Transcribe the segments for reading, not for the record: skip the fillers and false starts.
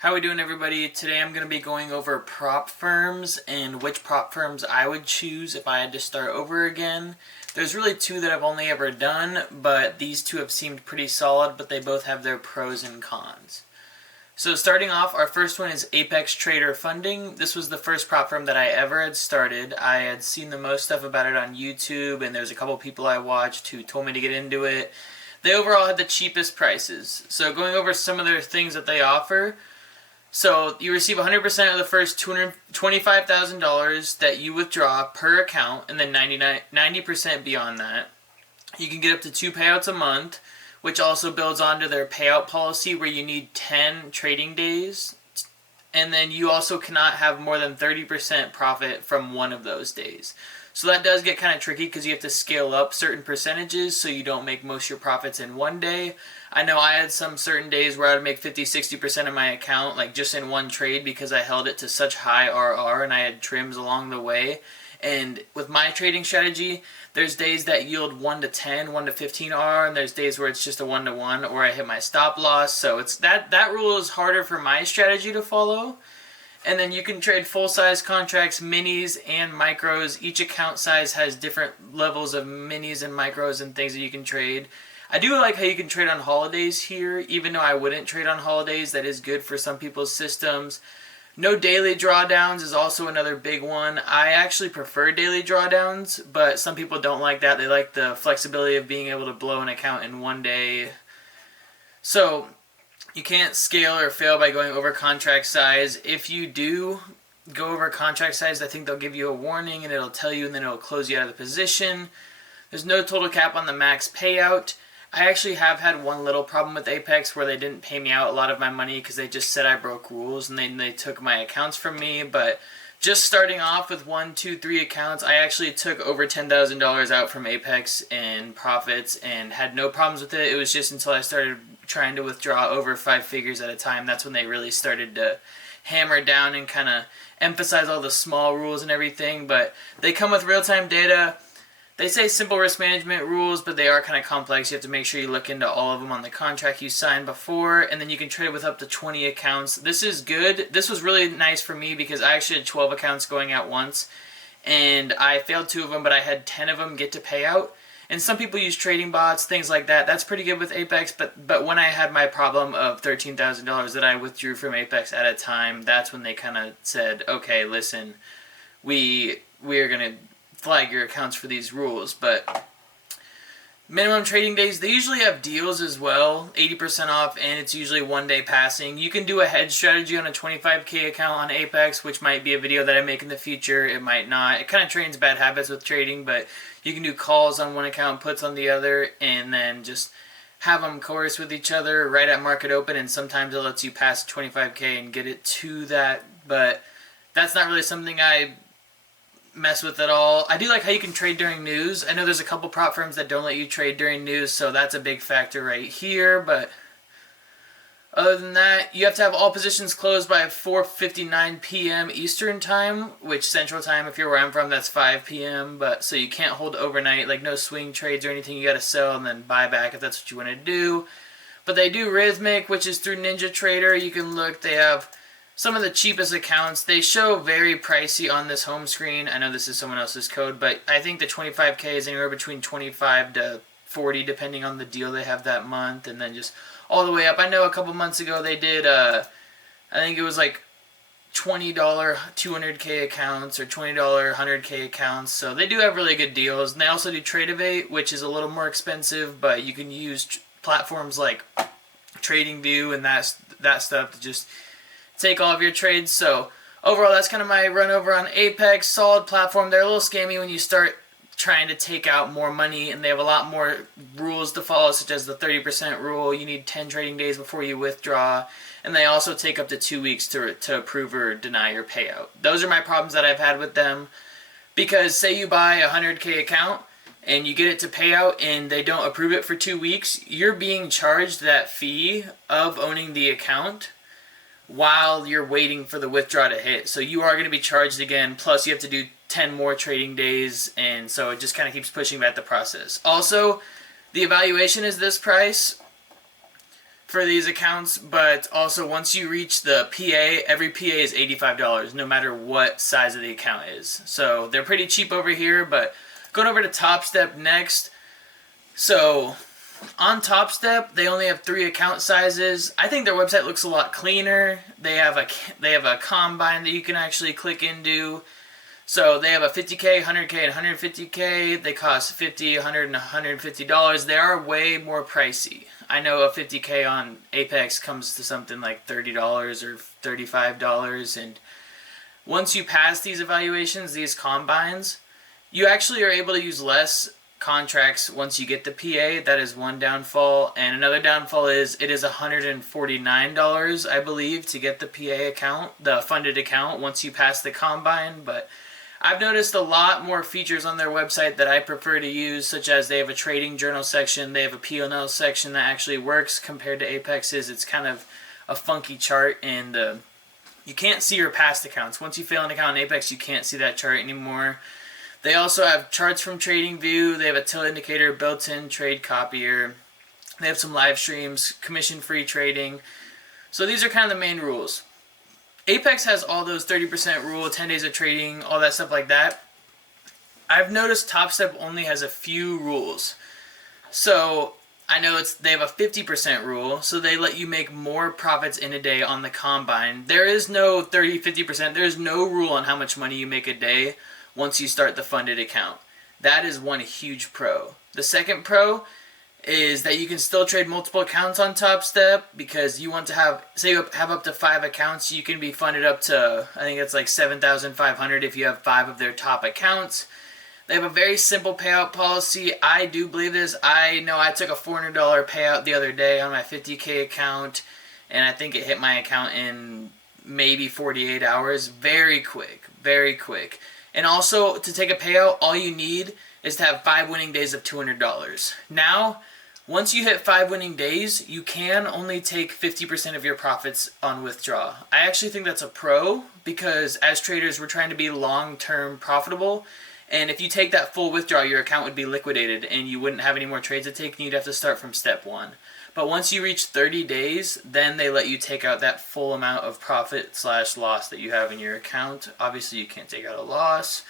How we doing, everybody? Today I'm going to be going over prop firms and which prop firms I would choose if I had to start over again. There's really two that I've only ever done, but these two have seemed pretty solid, but they both have their pros and cons. So starting off, our first one is Apex Trader Funding. This was the first prop firm that I ever had started. I had seen the most stuff about it on YouTube, and there's a couple people I watched who told me to get into it. They overall had the cheapest prices. So going over some of their things that they offer. So you receive 100% of the first $225,000 that you withdraw per account, and then 90% beyond that. You can get up to 2 payouts a month, which also builds onto their payout policy where you need 10 trading days. And then you also cannot have more than 30% profit from one of those days. So that does get kind of tricky because you have to scale up certain percentages so you don't make most of your profits in one day. I know I had some certain days where I would make 50-60% of my account like just in one trade because I held it to such high RR and I had trims along the way. And with my trading strategy, there's days that yield 1 to 10, 1 to 15 RR, and there's days where it's just a 1 to 1 or I hit my stop loss. So it's that rule is harder for my strategy to follow. And then you can trade full-size contracts, minis, and micros. Each account size has different levels of minis and micros and things that you can trade. I do like how you can trade on holidays here, even though I wouldn't trade on holidays. That is good for some people's systems. No daily drawdowns is also another big one. I actually prefer daily drawdowns, but some people don't like that. They like the flexibility of being able to blow an account in one day. So you can't scale or fail by going over contract size. If you do go over contract size, I think they'll give you a warning and it'll tell you and then it'll close you out of the position. There's no total cap on the max payout. I actually have had one little problem with Apex where they didn't pay me out a lot of my money because they just said I broke rules and then they took my accounts from me. But just starting off with 1, 2, 3 accounts, I actually took over $10,000 out from Apex in profits and had no problems with it. It was just until I started trying to withdraw over 5 figures at a time. That's when they really started to hammer down and kind of emphasize all the small rules and everything. But they come with real-time data. They say simple risk management rules, but they are kind of complex. You have to make sure you look into all of them on the contract you signed before, and then you can trade with up to 20 accounts. This is good. This was really nice for me because I actually had 12 accounts going out once, and I failed 2 of them, but I had 10 of them get to payout. And some people use trading bots, things like that. That's pretty good with Apex, but when I had my problem of $13,000 that I withdrew from Apex at a time, that's when they kind of said, okay, listen, we are going to flag your accounts for these rules. But minimum trading days, they usually have deals as well, 80% off, and it's usually 1 day passing. You can do a hedge strategy on a 25K account on Apex, which might be a video that I make in the future. It might not. It kind of trains bad habits with trading, but you can do calls on one account, puts on the other, and then just have them coerce with each other right at market open, and sometimes it lets you pass 25K and get it to that, but that's not really something I mess with at all. I do like how you can trade during news. I know there's a couple prop firms that don't let you trade during news, so that's a big factor right here, but other than that, you have to have all positions closed by 4:59 p.m. Eastern time, which Central time, if you're where I'm from, that's 5 p.m., but so you can't hold overnight, like no swing trades or anything. You gotta sell and then buy back if that's what you want to do. But they do Rhythmic, which is through NinjaTrader. You can look, they have some of the cheapest accounts. They show very pricey on this home screen. I know this is someone else's code, but I think the 25K is anywhere between 25 to 40 depending on the deal they have that month, and then just all the way up. I know a couple months ago they did, I think it was like $20 200K accounts or $20 100K accounts. So they do have really good deals. And they also do Tradevate, which is a little more expensive, but you can use platforms like TradingView and that stuff to just take all of your trades. So overall, that's kind of my run over on Apex. Solid platform. They're a little scammy when you start trying to take out more money, and they have a lot more rules to follow, such as the 30% rule. You need 10 trading days before you withdraw, and they also take up to 2 weeks to approve or deny your payout. Those are my problems that I've had with them, because say you buy a 100K account and you get it to payout and they don't approve it for 2 weeks, you're being charged that fee of owning the account while you're waiting for the withdraw to hit. So you are going to be charged again, plus you have to do 10 more trading days, and so it just kind of keeps pushing back the process. Also, the evaluation is this price. for these accounts, but also once you reach the PA, every PA is $85, no matter what size of the account is. So they're pretty cheap over here, but going over to TopStep next. So on TopStep, they only have 3 account sizes. I think their website looks a lot cleaner. They have a combine that you can actually click into. So they have a $50K, $100K, and $150K. They cost $50, $100, and $150. They are way more pricey. I know a $50K on Apex comes to something like $30 or $35. And once you pass these evaluations, these combines, you actually are able to use less contracts once you get the PA. That is one downfall. And another downfall is it is $149, I believe, to get the PA account, the funded account, once you pass the combine. But I've noticed a lot more features on their website that I prefer to use, such as they have a trading journal section, they have a P&L section that actually works compared to Apex's. It's kind of a funky chart, and you can't see your past accounts. Once you fail an account in Apex, you can't see that chart anymore. They also have charts from TradingView. They have a till indicator, built-in trade copier. They have some live streams, commission-free trading. So these are kind of the main rules. Apex has all those 30% rule, 10 days of trading, all that stuff like that. I've noticed TopStep only has a few rules. So I know they have a 50% rule, so they let you make more profits in a day on the combine. There is no 30, 50%. There is no rule on how much money you make a day once you start the funded account. That is one huge pro. The second pro is that you can still trade multiple accounts on TopStep, because you want to have, say you have up to 5 accounts, you can be funded up to, I think it's like $7,500 if you have 5 of their top accounts. They have a very simple payout policy. I do believe this. I know I took a $400 payout the other day on my 50K account, and I think it hit my account in maybe 48 hours. Very quick, very quick. And also, to take a payout, all you need is to have 5 winning days of $200. Now, once you hit 5 winning days, you can only take 50% of your profits on withdrawal. I actually think that's a pro, because as traders, we're trying to be long-term profitable. And if you take that full withdrawal, your account would be liquidated and you wouldn't have any more trades to take, and you'd have to start from step 1. But once you reach 30 days, then they let you take out that full amount of profit/loss that you have in your account. Obviously, you can't take out a loss.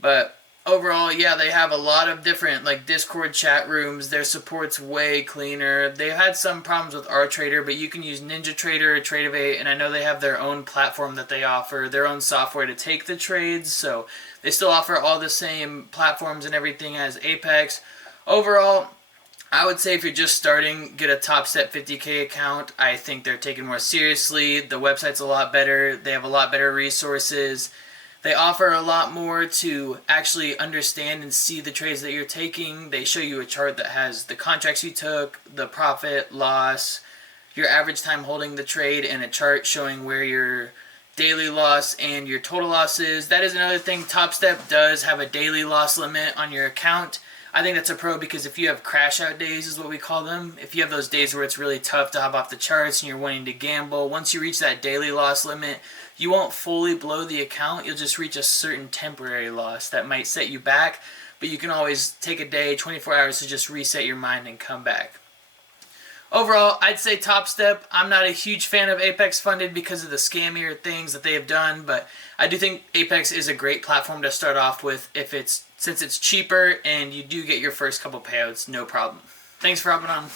But overall, yeah, they have a lot of different like Discord chat rooms. Their support's way cleaner. They've had some problems with RTrader, but you can use NinjaTrader or Tradovate, and I know they have their own platform that they offer, their own software to take the trades, so they still offer all the same platforms and everything as Apex. Overall, I would say if you're just starting, get a TopStep 50K account. I think they're taken more seriously. The website's a lot better. They have a lot better resources. They offer a lot more to actually understand and see the trades that you're taking. They show you a chart that has the contracts you took, the profit, loss, your average time holding the trade, and a chart showing where your daily loss and your total loss is. That is another thing. TopStep does have a daily loss limit on your account. I think that's a pro, because if you have crash out days, is what we call them, if you have those days where it's really tough to hop off the charts and you're wanting to gamble, once you reach that daily loss limit, you won't fully blow the account. You'll just reach a certain temporary loss that might set you back, but you can always take a day, 24 hours to just reset your mind and come back. Overall, I'd say TopStep. I'm not a huge fan of Apex Funded because of the scammier things that they have done, but I do think Apex is a great platform to start off with since it's cheaper and you do get your first couple payouts, no problem. Thanks for hopping on.